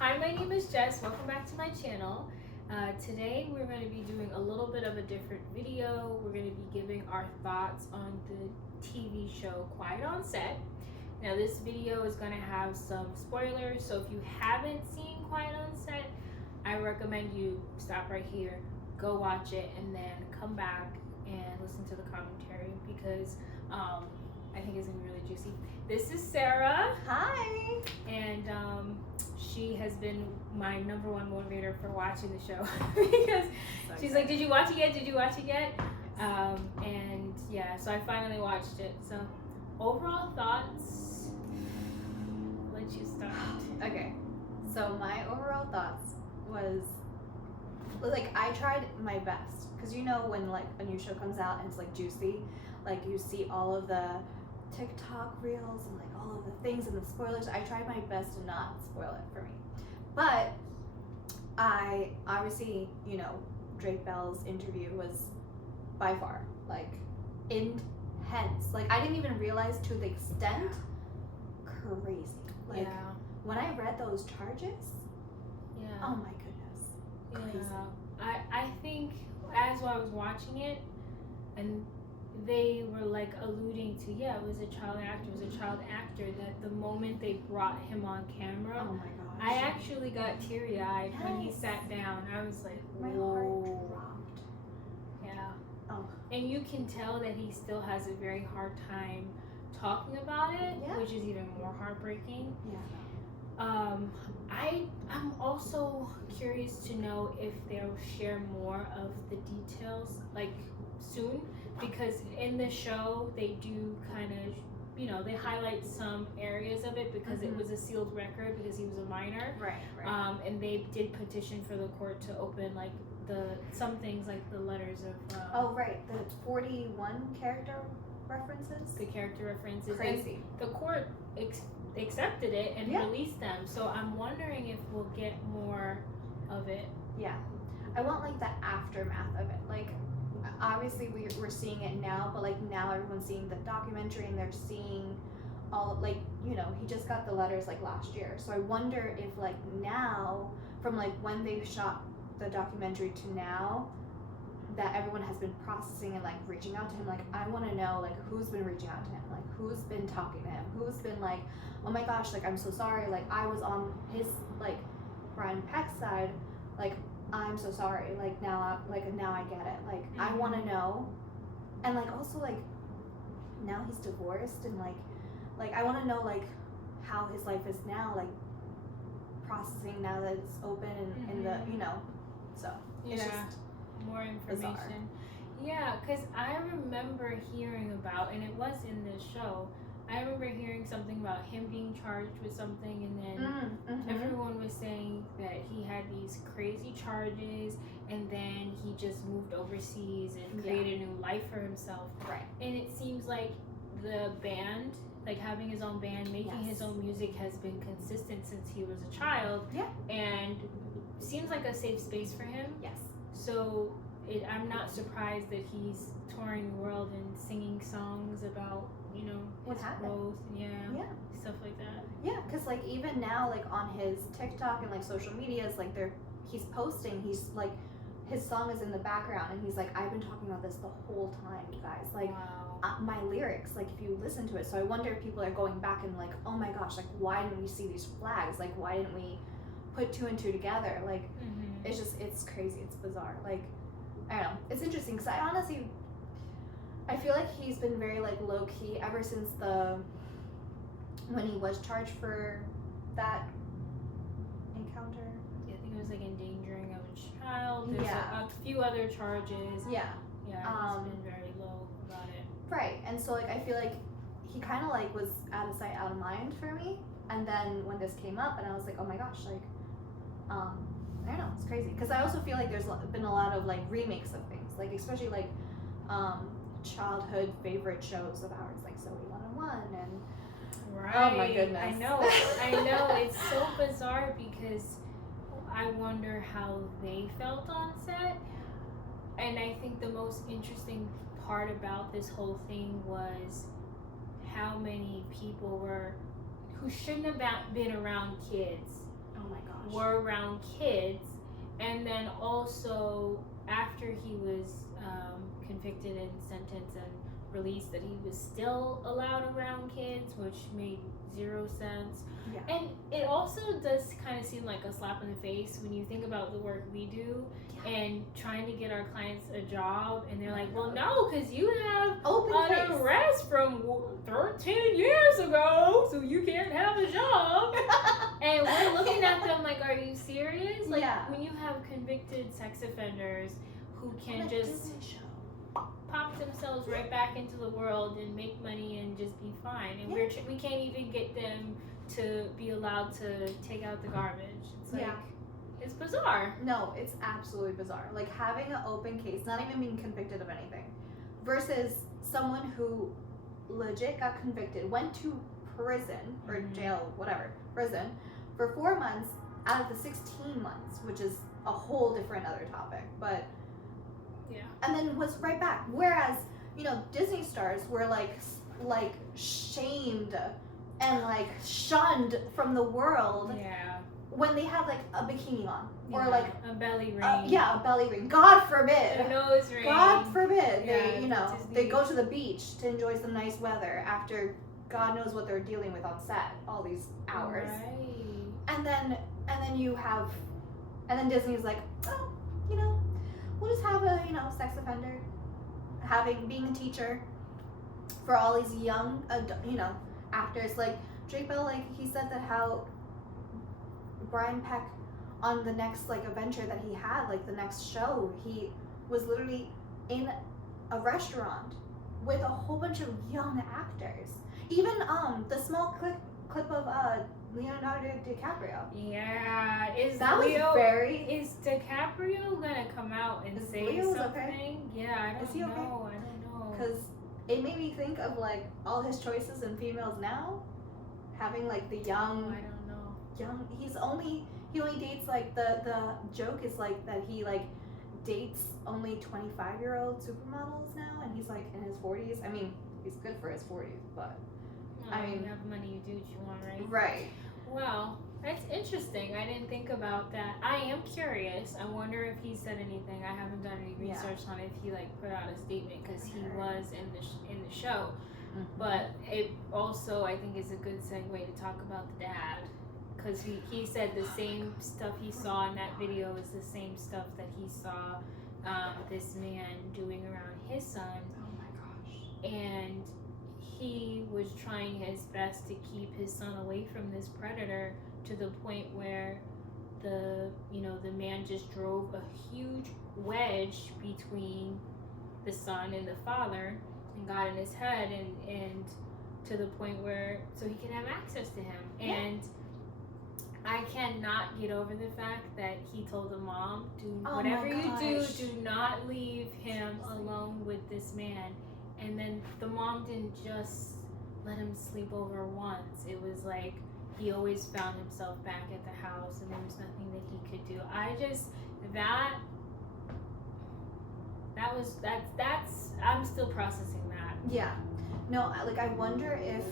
Hi, my name is Jess. Welcome back to my channel. Today we're going to be doing a little bit of a different video. We're going to be giving our thoughts on the TV show Quiet on Set. Now this video is going to have some spoilers, so if you haven't seen Quiet on Set, I recommend you stop right here, go watch it, and then come back and listen to the commentary because I think it's going to be really juicy. This is Sarah. Hi. And she has been my #1 motivator for watching the show because she's like, did you watch it yet? Did you watch it yet? Yes. And yeah, so I finally watched it. So overall thoughts, I'll let you start. Okay. So my overall thoughts was, like, I tried my best. Because you know when, like, a new show comes out and it's, like, juicy, like, you see all of the TikTok reels and, like, all of the things and the spoilers. I tried my best to not spoil it for me. But I obviously, you know, Drake Bell's interview was by far, like, intense. Like, I didn't even realize to the extent crazy. Like, Yeah. when I read those charges, Yeah. oh my goodness. Crazy. Yeah. I think as I was watching it, and they were like alluding to, yeah, it was a child actor, that the moment they brought him on camera, Oh my gosh. I actually got teary-eyed when he Yes. sat down. I was like, My whoa. heart dropped. Yeah. Oh. And you can tell that he still has a very hard time talking about it, Yeah. which is even more heartbreaking. Yeah. I'm also curious to know if they'll share more of the details like soon, because in the show they do kind of, you know, they highlight some areas of it because it was a sealed record because he was a minor. Right. And they did petition for the court to open like some things like the letters of Oh right, the 41 character references. the character references. Crazy. And the court accepted it and Yeah. released them. So I'm wondering if we'll get more of it. Yeah. I want like the aftermath of it. Like, obviously we're seeing it now, but like now everyone's seeing the documentary and they're seeing all, like, you know, he just got the letters like last year. So I wonder if like now, from like when they shot the documentary to now, that everyone has been processing and like reaching out to him. Like, I want to know like who's been reaching out to him, like who's been talking to him, who's been like, oh my gosh, like I'm so sorry, like I was on his, like, Brian Peck's side, like I'm so sorry, like now I get it, like I want to know. And like also like now he's divorced and like I want to know like how his life is now, like processing now that it's open and the, you know, so it's just more information. bizarre. Yeah, because I remember hearing about, and it was in this show, I remember hearing something about him being charged with something, and then everyone was saying that he had these crazy charges, and then he just moved overseas and created a new life for himself. Right. And it seems like the band, like having his own band, making his own music has been consistent since he was a child. Yeah. And seems like a safe space for him. Yes. So I'm not surprised that he's touring the world and singing songs about, you know, What his happened. growth and Yeah. stuff like that. Yeah, because like even now, like on his TikTok and like social medias, like he's posting, he's like, his song is in the background and he's like, I've been talking about this the whole time, you guys, like Wow. my lyrics, like if you listen to it. So I wonder if people are going back and like, oh my gosh, like why didn't we see these flags, like why didn't we put 2 and 2 together, like it's just, it's crazy, it's bizarre, like I don't know, it's interesting because I feel like he's been very like low-key ever since when he was charged for that encounter. Yeah, I think it was like endangering of a child. There's Yeah. a few other charges. Yeah. Yeah, he's been very low about it. Right, and so like I feel like he kind of like was out of sight, out of mind for me. And then when this came up, and I was like, oh my gosh, like, I don't know, it's crazy. Because I also feel like there's been a lot of like remakes of things, like especially like childhood favorite shows of ours, like Zoe 101 and Right. oh my goodness. I know. It's so bizarre because I wonder how they felt on set. And I think the most interesting part about this whole thing was how many people who shouldn't have been around kids Oh my gosh. were around kids, and then also after he was convicted and sentenced and released, that he was still allowed around kids, which made zero sense. Yeah. And it also does kind of seem like a slap in the face when you think about the work we do and trying to get our clients a job, and they're like, well, no, because you have Open an case. arrest from 13 years ago, so you can't have a job. And we're looking at them like, are you serious? Like, when you have convicted sex offenders who can just pop themselves right back into the world and make money and just be fine, and we can't even get them to be allowed to take out the garbage. It's like, it's bizarre. No, it's absolutely bizarre. Like, having an open case, not even being convicted of anything, versus someone who legit got convicted, went to prison or jail, whatever, prison, for 4 months out of the 16 months, which is a whole different other topic, but and then was right back. Whereas, you know, Disney stars were like shamed and like shunned from the world when they had like a bikini on or like a belly ring. A belly ring. God forbid. A nose ring. God forbid. They, you know, they go to the beach to enjoy some nice weather after God knows what they're dealing with on set all these hours. Right. And then you have, and then Disney's like, oh, you know, we'll just have a, you know, sex offender being a teacher for all these young, you know, actors. Like Drake Bell, like he said that how Brian Peck on the next like adventure that he had, like the next show, he was literally in a restaurant with a whole bunch of young actors. Even the small clip of Leonardo DiCaprio. Yeah, is DiCaprio gonna come out and say something? Okay? Yeah, I don't know. Okay? I don't know. Because it made me think of like all his choices in females now, having like the young. I don't know. Young. He only dates like the joke is like that he like dates only 25-year-old supermodels now, and he's like in his 40s. I mean, he's good for his 40s, but. I mean, you have money, you do what you want, right? Right. Well, that's interesting. I didn't think about that. I am curious. I wonder if he said anything. I haven't done any research on if he like put out a statement, because he was in the show. Mm-hmm. But it also, I think, is a good segue to talk about the dad, because he said the same stuff he saw in that video is the same stuff that he saw this man doing around his son. Oh my gosh. And he was trying his best to keep his son away from this predator, to the point where the man just drove a huge wedge between the son and the father and got in his head, and to the point where so he can have access to him. And I cannot get over the fact that he told the mom, whatever you do not leave him alone with this man. And then the mom didn't just let him sleep over once. It was like he always found himself back at the house, and there was nothing that he could do. That's I'm still processing that. Yeah. No, like I wonder if,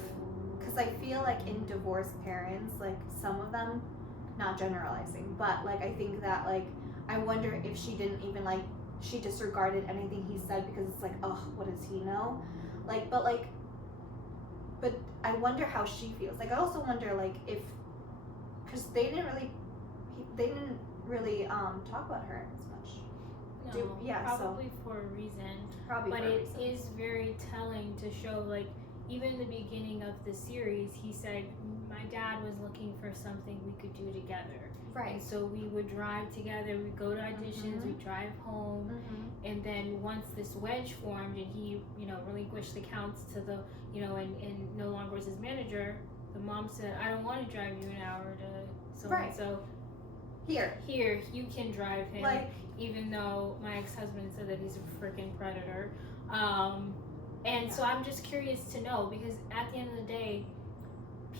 because I feel like in divorced parents, like some of them, not generalizing, but like I think that like I wonder if she didn't even like, she disregarded anything he said, because it's like, oh, what does he know? Like, but I wonder how she feels. Like, I also wonder, like, if, because they didn't really talk about her as much. No, probably for a reason. But it is very telling to show, like, even in the beginning of the series, he said, my dad was looking for something we could do together. Right. And so we would drive together, we'd go to auditions, we'd drive home, and then once this wedge formed and he, relinquished the counts to the, and no longer was his manager, the mom said, I don't want to drive you an hour to so-and-so. Here, you can drive him, even though my ex-husband said that he's a freaking predator. So I'm just curious to know, because at the end of the day,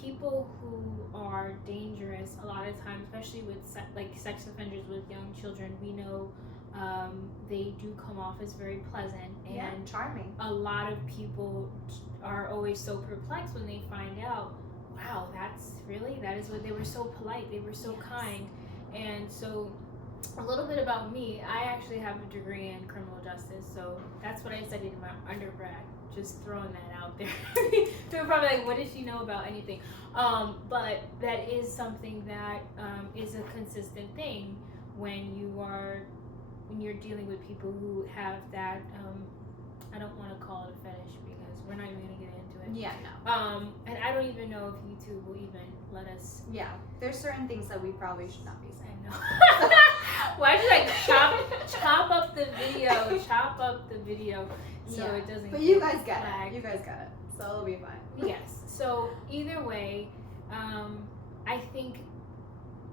people who are dangerous a lot of times, especially with sex offenders with young children, we know they do come off as very pleasant and charming. A lot of people are always so perplexed when they find out, wow, that is what they were so polite. They were so kind. And so a little bit about me, I actually have a degree in criminal justice, so that's what I studied in my undergrad. Just throwing that out there. People are probably like, what does she know about anything? But that is something that is a consistent thing when you're dealing with people who have that. I don't want to call it a fetish because we're not even gonna get into it. Yeah, no. And I don't even know if YouTube will even let us. Yeah, there's certain things that we probably should not be saying. I know. Why should I chop up the video? Chop up the video so it doesn't. But you guys get it. You guys get it. So it'll be fine. Yes. So either way, I think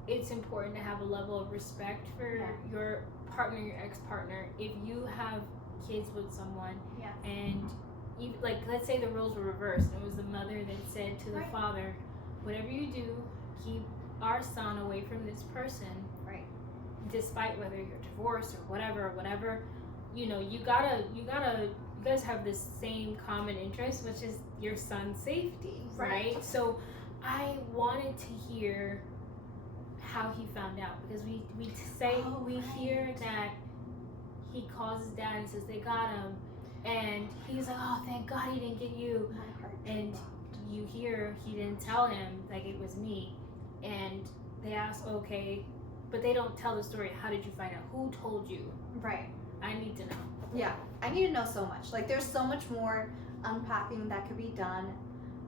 it's important to have a level of respect for your partner, your ex-partner. If you have kids with someone, and even, like, let's say the roles were reversed, and it was the mother that said to the father, "Whatever you do, keep our son away from this person." Right. Despite whether you're divorced or whatever, you know, you guys have this same common interest, which is your son's safety, right? So I wanted to hear how he found out, because we hear that he calls his dad and says they got him, and he's like, oh, thank God he didn't get you. And you hear he didn't tell him, like, it was me. And they ask, okay, but they don't tell the story. How did you find out? Who told you? Right. I need to know. Yeah, I need to know so much. Like, there's so much more unpacking that could be done,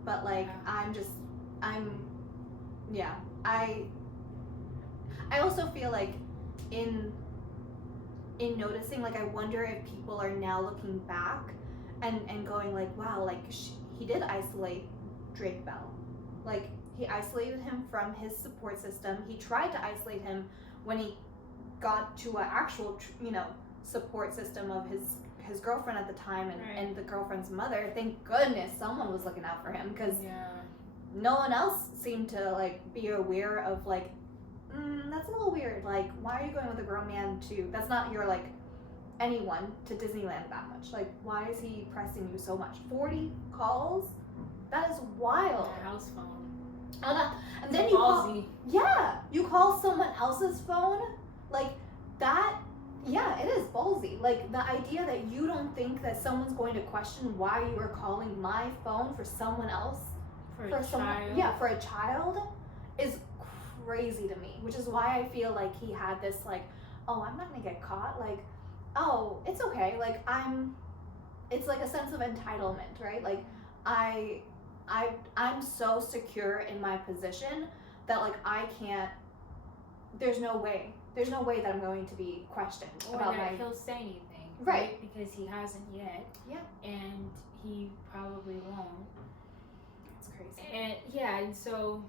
but like, I also feel like in noticing, like, I wonder if people are now looking back and going like, wow, like he did isolate Drake Bell. Like, he isolated him from his support system. He tried to isolate him when he got to an actual, support system of his girlfriend at the time and the girlfriend's mother. Thank goodness someone was looking out for him, because no one else seemed to like be aware of like, that's a little weird. Like, why are you going with a grown man that's not your like anyone to Disneyland that much? Like, why is he pressing you so much? 40 calls? That is wild. A house phone. And then you call someone else's phone, like that. Yeah, it is ballsy. Like, the idea that you don't think that someone's going to question why you are calling my phone for someone else, for a child, is crazy to me. Which is why I feel like he had this like, oh, I'm not gonna get caught. Like, oh, it's okay. Like, it's like a sense of entitlement, right? Like, I'm so secure in my position that like there's no way that I'm going to be questioned about he'll say anything, right? Because he hasn't yet, and he probably won't. It's crazy. And so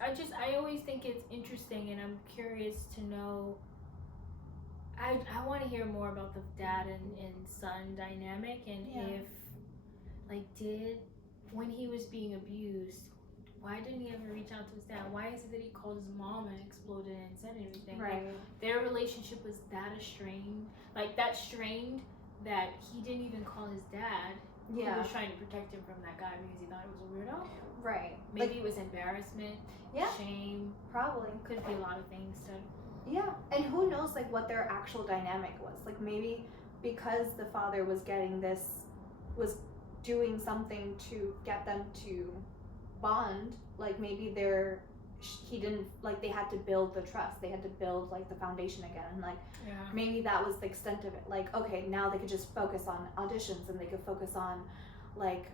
I always think it's interesting, and I'm curious to know. I want to hear more about the dad and son dynamic, and if like when he was being abused, why didn't he ever reach out to his dad? Why is it that he called his mom and exploded and said anything? Right. Like, their relationship was that strained, that he didn't even call his dad. Yeah. He was trying to protect him from that guy because he thought it was a weirdo. Right. Maybe it was embarrassment, shame. Probably. Could be a lot of things. Yeah, and who knows like what their actual dynamic was. Like, maybe because the father was doing something to get them to bond, like maybe he didn't, like, they had to build the trust, they had to build like the foundation again, and like maybe that was the extent of it. Like, okay, now they could just focus on auditions and they could focus on like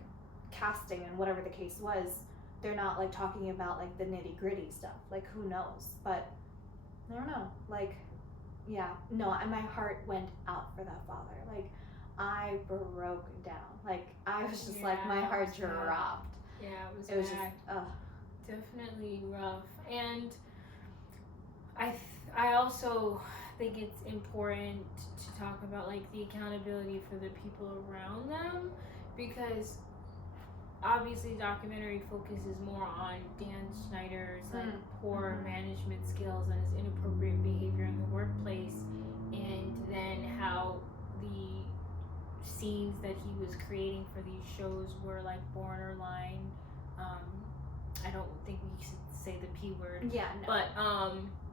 casting and whatever the case was. They're not like talking about like the nitty-gritty stuff. Like, who knows? But I don't know. Like, and my heart went out for that father. Like, I broke down. Like, I was just like, my heart dropped. Yeah, it was bad. Was just, definitely rough. And I also think it's important to talk about like the accountability for the people around them, because obviously documentary focuses more on Dan Schneider's like poor management skills and his inappropriate behavior in the workplace, and then how the scenes that he was creating for these shows were like borderline I don't think we should say the P word. Yeah, no. But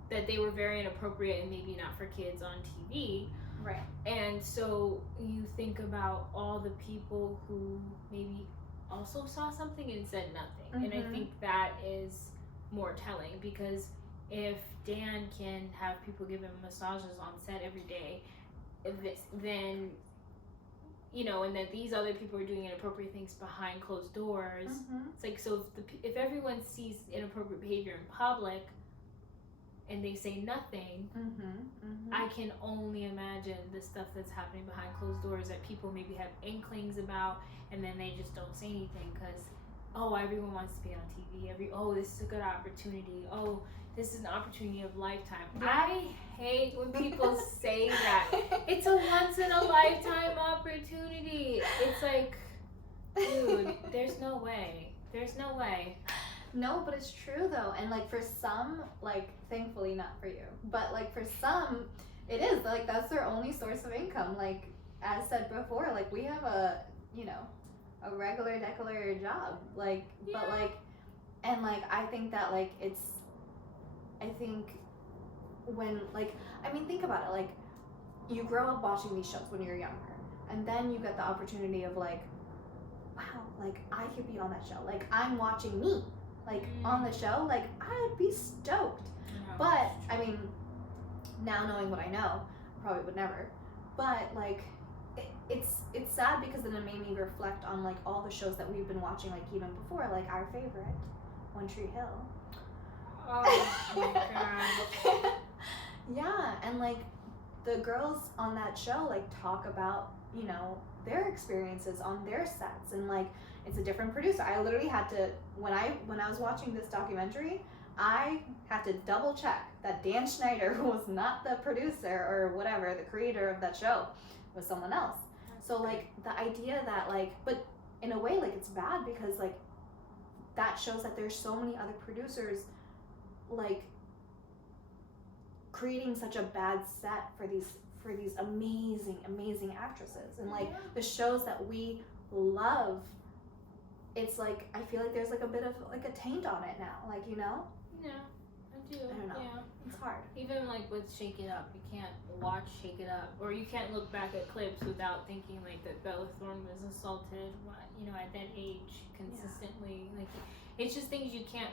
that they were very inappropriate and maybe not for kids on TV. Right. And so you think about all the people who maybe also saw something and said nothing. And I think that is more telling, because if Dan can have people give him massages on set every day, then, you know, and that these other people are doing inappropriate things behind closed doors. It's like, so if everyone sees inappropriate behavior in public and they say nothing, I can only imagine the stuff that's happening behind closed doors that people maybe have inklings about, and then they just don't say anything because, oh, everyone wants to be on TV. Oh, this is a good opportunity. Oh, this is an opportunity of lifetime. Yeah. I hate when people say that. It's a once in a lifetime opportunity. It's like, dude, there's no way. There's no way. No, but it's true though. And like for some, like thankfully not for you, but like for some, it is like that's their only source of income. Like as said before, like we have a, you know, a regular job. Like, yeah. But like, and like I think that like it's, I think when like, I mean think about it, like you grow up watching these shows when you're younger, and then you get the opportunity of like, wow, like I could be on that show. Like I'm watching me. Like on the show, like I'd be stoked. But I mean, now knowing what I know, probably would never. But like, it's sad because then it made me reflect on like all the shows that we've been watching, like even before, like our favorite, One Tree Hill. Oh my god. Yeah, and like the girls on that show like talk about, you know, their experiences on their sets, and like it's a different producer. I literally had to, when I was watching this documentary, I had to double check that Dan Schneider was not the producer or whatever, the creator of that show, was someone else. So like the idea that like, but in a way like it's bad because like that shows that there's so many other producers like creating such a bad set for these amazing actresses, and like the shows that we love, it's like I feel like there's like a bit of like a taint on it now, like, you know. Yeah, I do. I don't know. Yeah, it's hard. Even like with Shake It Up, you can't watch Shake It Up, or you can't look back at clips without thinking like that Bella Thorne was assaulted, you know, at that age consistently. Yeah. Like it's just things you can't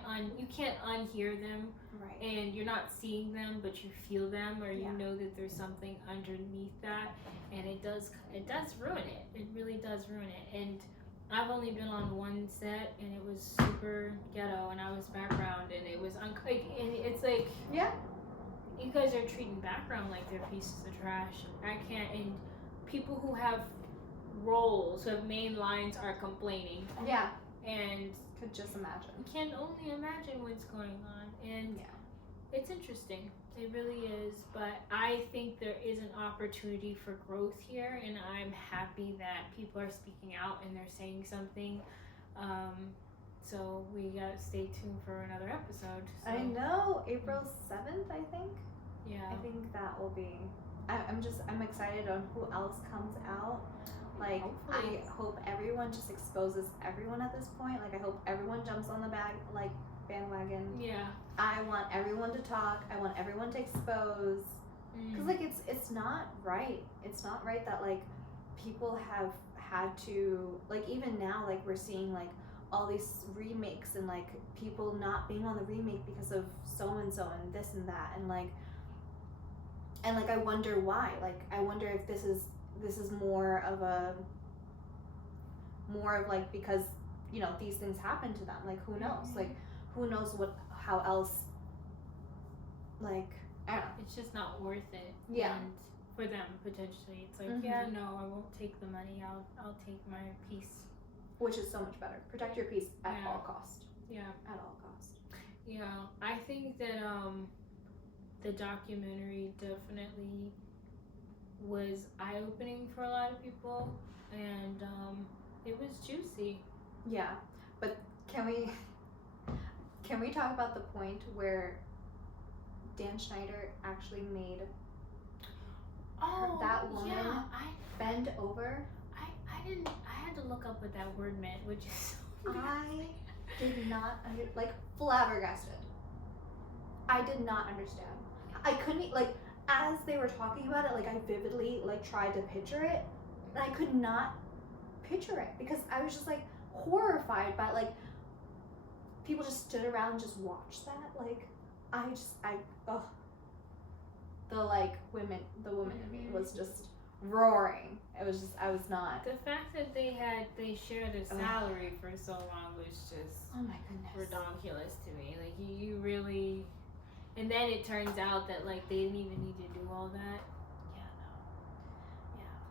unhear them, right? And you're not seeing them, but you feel them, or you know that there's something underneath that, and it does ruin it. It really does ruin it. And I've only been on one set, and it was super ghetto, and I was background, and it was and it's like, yeah, you guys are treating background like they're pieces of trash. I can't, and people who have roles, who have main lines, are complaining. Yeah, and could just imagine. You can only imagine what's going on, and it's interesting. It really is, but I think there is an opportunity for growth here, and I'm happy that people are speaking out and they're saying something. So we gotta stay tuned for another episode. So. I know, April 7th, I think. Yeah. I think that will be. I'm excited on who else comes out. Like, hopefully. I hope everyone just exposes everyone at this point. Like, I hope everyone jumps on the bandwagon. Yeah. I want everyone to talk. I want everyone to expose. Because, like, it's not right. It's not right that, like, people have had to, like, even now, like, we're seeing, like, all these remakes and, like, people not being on the remake because of so-and-so and this and that. And, like, I wonder why. Like, I wonder if this is more of like, because, you know, these things happen to them. Like, who knows? Like, who knows how else, like, I don't know. It's just not worth it. Yeah. And for them, potentially. It's like, yeah, no, I won't take the money. I'll take my piece. Which is so much better. Protect your peace at all cost. Yeah. At all cost. Yeah. I think that the documentary definitely was eye-opening for a lot of people, and it was juicy. Yeah. But can we talk about the point where Dan Schneider actually made that woman bend over? I had to look up what that word meant, which is did not flabbergasted. I did not understand. I couldn't like as they were talking about it, like I vividly like tried to picture it, and I could not picture it because I was just like horrified by like people just stood around and just watched that. Like the woman in me was just roaring. It was just I was not. The fact that they shared a salary for so long was just oh my goodness ridiculous to me. Like you really, and then it turns out that like they didn't even need to do all that.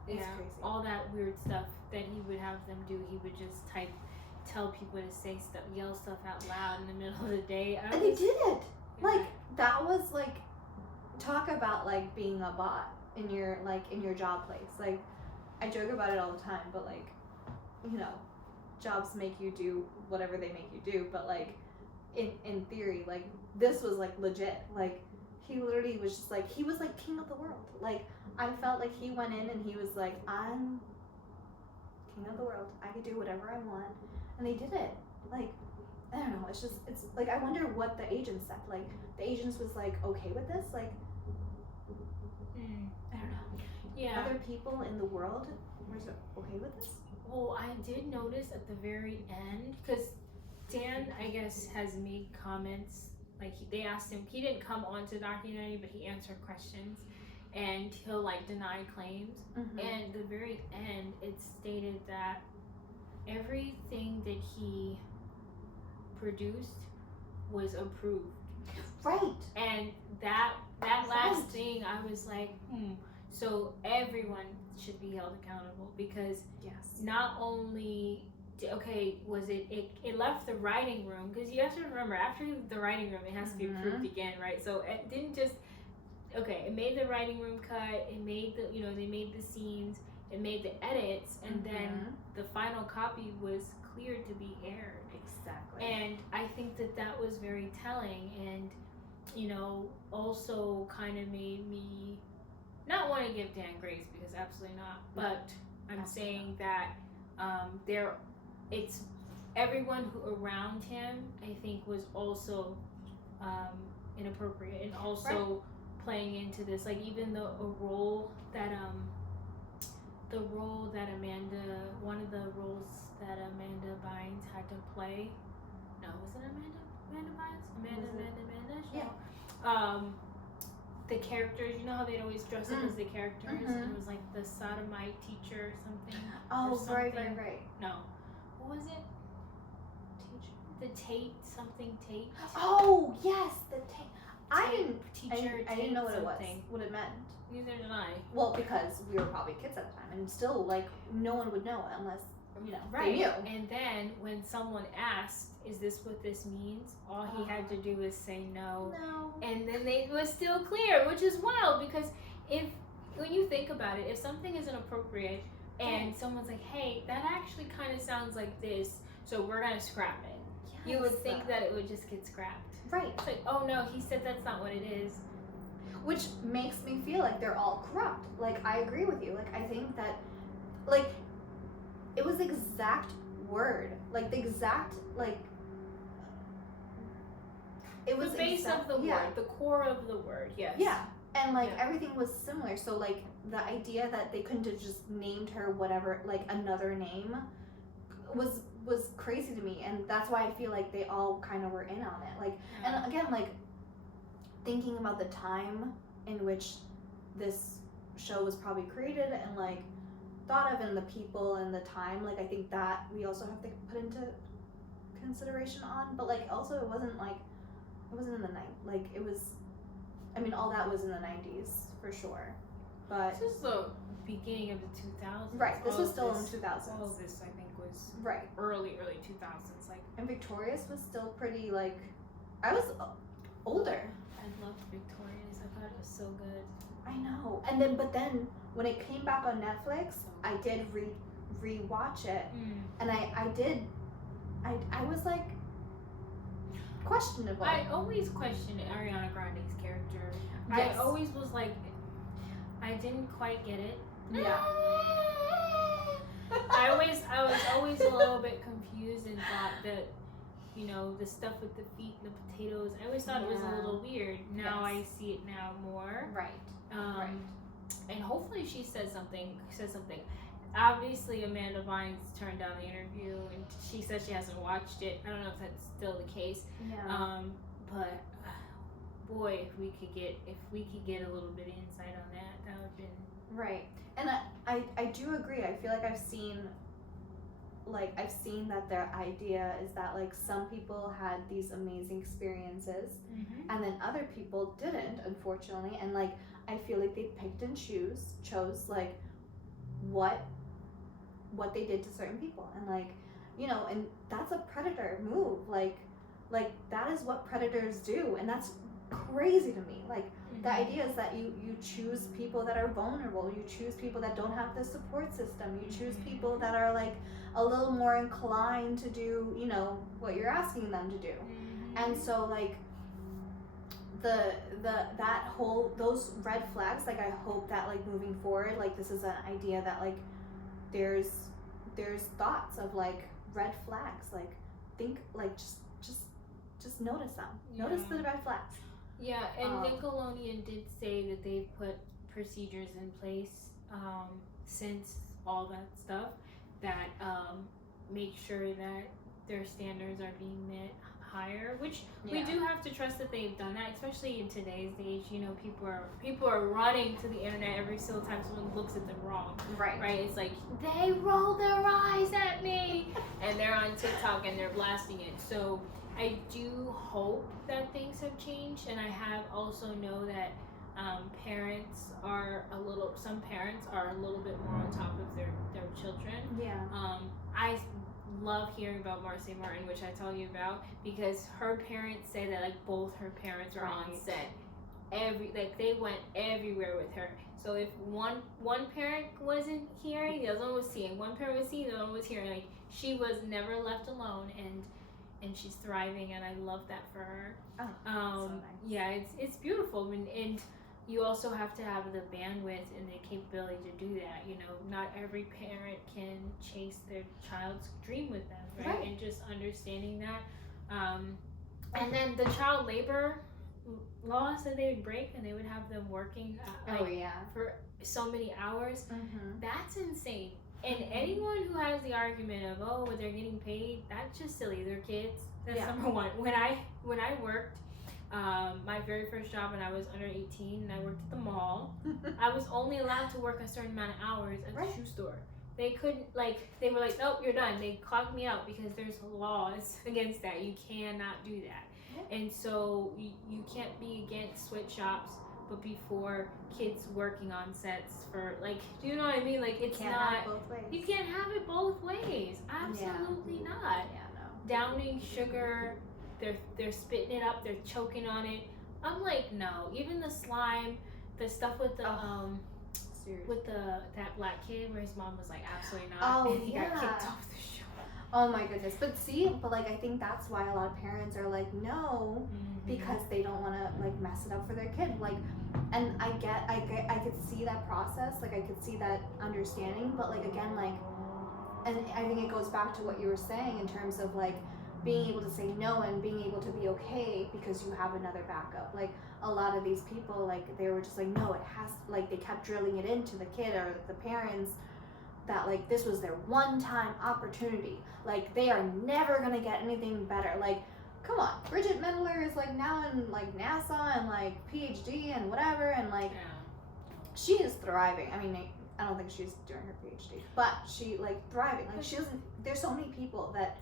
It's crazy. All that weird stuff that he would have them do, he would just tell people to say stuff, yell stuff out loud in the middle of the day. And they did it. Like that was like talk about like being a bot in your job place. Like I joke about it all the time, but like jobs make you do whatever they make you do, but like in theory, like this was like legit. Like he literally was just like he was like king of the world. Like I felt like he went in and he was like, I'm king of the world. I could do whatever I want, and they did it. Like I don't know. It's like I wonder what the agents said. Like the agents was like okay with this. Like I don't know. Yeah. Other people in the world were okay with this. Well, I did notice at the very end because Dan, I guess, has made comments. Like they asked him, he didn't come onto the documentary, but he answered questions, and he'll like deny claims. Mm-hmm. And the very end, it stated that everything that he produced was approved. Right. And that last thing, I was like, so everyone should be held accountable because not only was it left the writing room, because you have to remember after the writing room it has to be approved again, right? So it didn't just it made the writing room cut, it made the they made the scenes, it made the edits, and then the final copy was cleared to be aired. Exactly. And I think that was very telling, and also kind of made me not want to give Dan grace, because absolutely not, but I'm saying that it's everyone who around him I think was also inappropriate, and also playing into this, like even the role that one of the roles that Amanda Bynes had to play. No, was it Amanda Bynes? Amanda? Yeah. The characters, how they'd always dress up as the characters, and it was like the sodomite teacher or something. Oh, or something. right. No, what was it? Teacher. The Tate something Tate. Oh yes, the Tate. I didn't know what it was. What it meant. Neither did I. Well, because we were probably kids at the time, and still like no one would know unless right. They knew. And then when someone asked, "Is this what this means?" all he had to do was say no. No. And then it was still clear, which is wild, because when you think about it, if something isn't appropriate and someone's like, "Hey, that actually kind of sounds like this, so we're gonna scrap it," you would think that it would just get scrapped. Right. It's like, oh no, he said that's not what it is. Which makes me feel like they're all corrupt. Like, I agree with you. Like, I think that, like, it was the exact word. Like, the exact, like, it was the base of the word, the core of the word, yes. Yeah. And, like, everything was similar. So, like, the idea that they couldn't have just named her whatever, like, another name was crazy to me. And that's why I feel like they all kind of were in on it. Like, and again, like, thinking about the time in which this show was probably created and like thought of, and the people and the time, like I think that we also have to put into consideration on. But like also it wasn't in the night, like it was, I mean all that was in the 90s for sure, but this is the beginning of the 2000s. Right, this was still in the 2000s. All of this I think was right early 2000s, like, and Victorious was still pretty, like I was older. I loved Victorious. I thought it was so good. I know. And then, but then when it came back on Netflix, I did re-watch it, and I was like questionable. I always questioned Ariana Grande's character. Yes. I always was like, I didn't quite get it. Yeah. I was always a little bit confused and thought that you know, the stuff with the feet and the potatoes. I always thought it was a little weird. Now I see it now more. Right. Right. And hopefully she says something. Obviously, Amanda Bynes turned down the interview, and she said she hasn't watched it. I don't know if that's still the case. Yeah. But boy, if we could get a little bit of insight on that, that would have been right. And I do agree. I feel like I've seen that their idea is that like some people had these amazing experiences, and then other people didn't, unfortunately. And like I feel like they picked and chose like what they did to certain people, and like, you know, and that's a predator move. Like that is what predators do, and that's crazy to me. Like the idea is that you choose people that are vulnerable, you choose people that don't have the support system, you choose people that are like a little more inclined to do, you know, what you're asking them to do. And so like those red flags, like I hope that like moving forward, like this is an idea that like there's thoughts of like red flags, like think like just notice them. Notice the red flags. Yeah, and Nickelodeon did say that they've put procedures in place since all that stuff that make sure that their standards are being met higher, which we do have to trust that they've done that, especially in today's age. You know, people are running to the internet every single time someone looks at them wrong. Right. It's like they roll their eyes at me, and they're on TikTok and they're blasting it. So I do hope that things have changed, and I have also know that some parents are a little bit more on top of their children. Yeah. I love hearing about Marcy Martin, which I tell you about, because her parents say that like both her parents are on set. They went everywhere with her. So if one parent wasn't hearing, the other one was seeing. One parent was seeing, the other one was hearing. Like she was never left alone, and she's thriving, and I love that for her. So nice. Yeah, it's beautiful, and you also have to have the bandwidth and the capability to do that. You know, not every parent can chase their child's dream with them, right? And just understanding that. And then the child labor laws that they would break, and they would have them working for so many hours. That's insane. And anyone who has the argument of, oh, well, they're getting paid, that's just silly. They're kids. That's number one. When I worked, my very first job when I was under 18, and I worked at the mall, I was only allowed to work a certain amount of hours at the shoe store. They couldn't, they were like, oh, you're done. They clocked me out because there's laws against that. You cannot do that. And so you can't be against sweatshops, but before kids working on sets for, do you know what I mean? It's can't not, have it both ways. You can't have it both ways. Absolutely not. Yeah, no. Downing sugar, they're spitting it up, they're choking on it. I'm like, no. Even the slime, the stuff with the that black kid where his mom was like, absolutely not, and he got kicked off the show. Oh my goodness. But I think that's why a lot of parents are like, no, because they don't want to mess it up for their kid. And I could see that process, I could see that understanding, but again, and I think it goes back to what you were saying in terms of being able to say no and being able to be okay because you have another backup. A lot of these people, they were just no, it has, they kept drilling it into the kid or the parents that this was their one-time opportunity. They are never gonna get anything better. Come on, Bridget Mendler is now in NASA and PhD and whatever, and she is thriving. I mean, I don't think she's doing her PhD, but she thriving. She doesn't. There's so many people that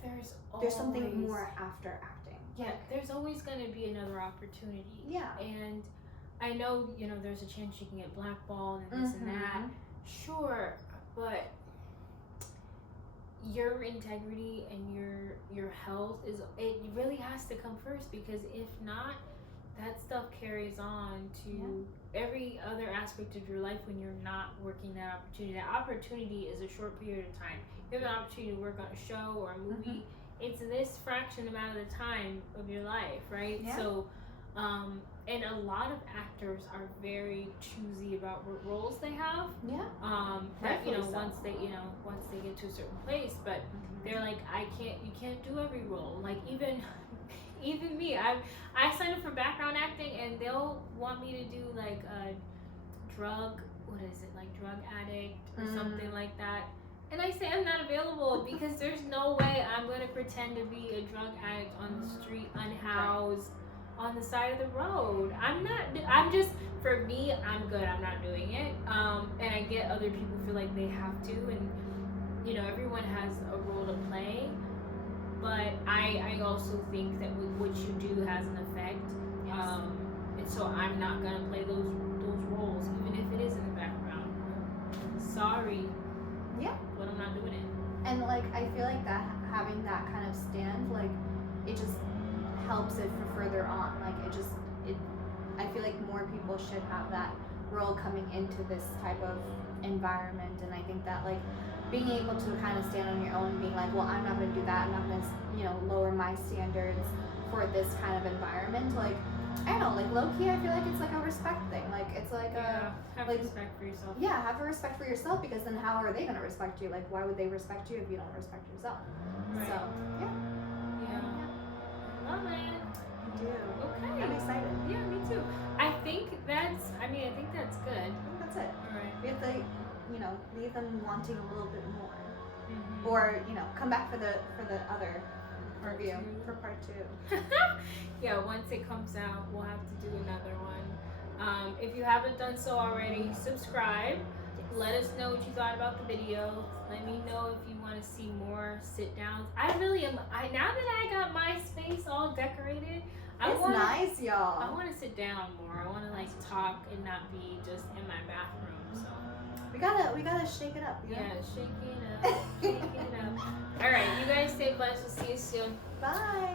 there's something more after acting. Yeah, there's always gonna be another opportunity. Yeah, and I know there's a chance you can get blackballed and this and that. Sure, but your integrity and your health it really has to come first, because if not, that stuff carries on to every other aspect of your life when you're not working that opportunity. That opportunity is a short period of time. You have an opportunity to work on a show or a movie. It's this fraction amount of the time of your life, right? Yeah. So and a lot of actors are very choosy about what roles they have. Yeah. That you know, Rightfully so. once they get to a certain place, but they're like, you can't do every role. Like even me, I signed up for background acting, and they'll want me to do like a drug, what is it, like drug addict or something like that. And I say I'm not available because there's no way I'm going to pretend to be a drug addict on the street, unhoused, on the side of the road. I'm just, for me, I'm good. I'm not doing it. And I get other people feel like they have to, and you know, everyone has a role to play. But I also think that what you do has an effect. Yes. And so I'm not gonna play those roles, even if it is in the background. Sorry. Yeah. But I'm not doing it. And like I feel like that having that kind of stand, like it just helps it for further on. Like I feel like more people should have that role coming into this type of environment. And I think that like being able to kind of stand on your own and being like, well, I'm not going to do that. I'm not going to, you know, lower my standards for this kind of environment. Like, I don't know, like low key, I feel like it's like a respect thing. Like, it's like have like, respect for yourself. Yeah, have a respect for yourself, because then how are they going to respect you? Like, why would they respect you if you don't respect yourself? Right. So, yeah. Love it. I do. Okay. I'm excited. Yeah, me too. I think that's good. I think that's it. All right. We have to, you know, leave them wanting a little bit more. Or, you know, come back for the other review for part 2. Yeah, once it comes out, we'll have to do another one. If you haven't done so already, subscribe. Let us know what you thought about the video. Let me know if you want to see more sit downs. I really am. Now that I got my space all decorated, It's nice, y'all. I want to sit down more. I want to like talk and not be just in my bathroom. So we gotta shake it up. You know? yeah, shake it up, shake it up. All right, you guys stay blessed. We'll see you soon. Bye.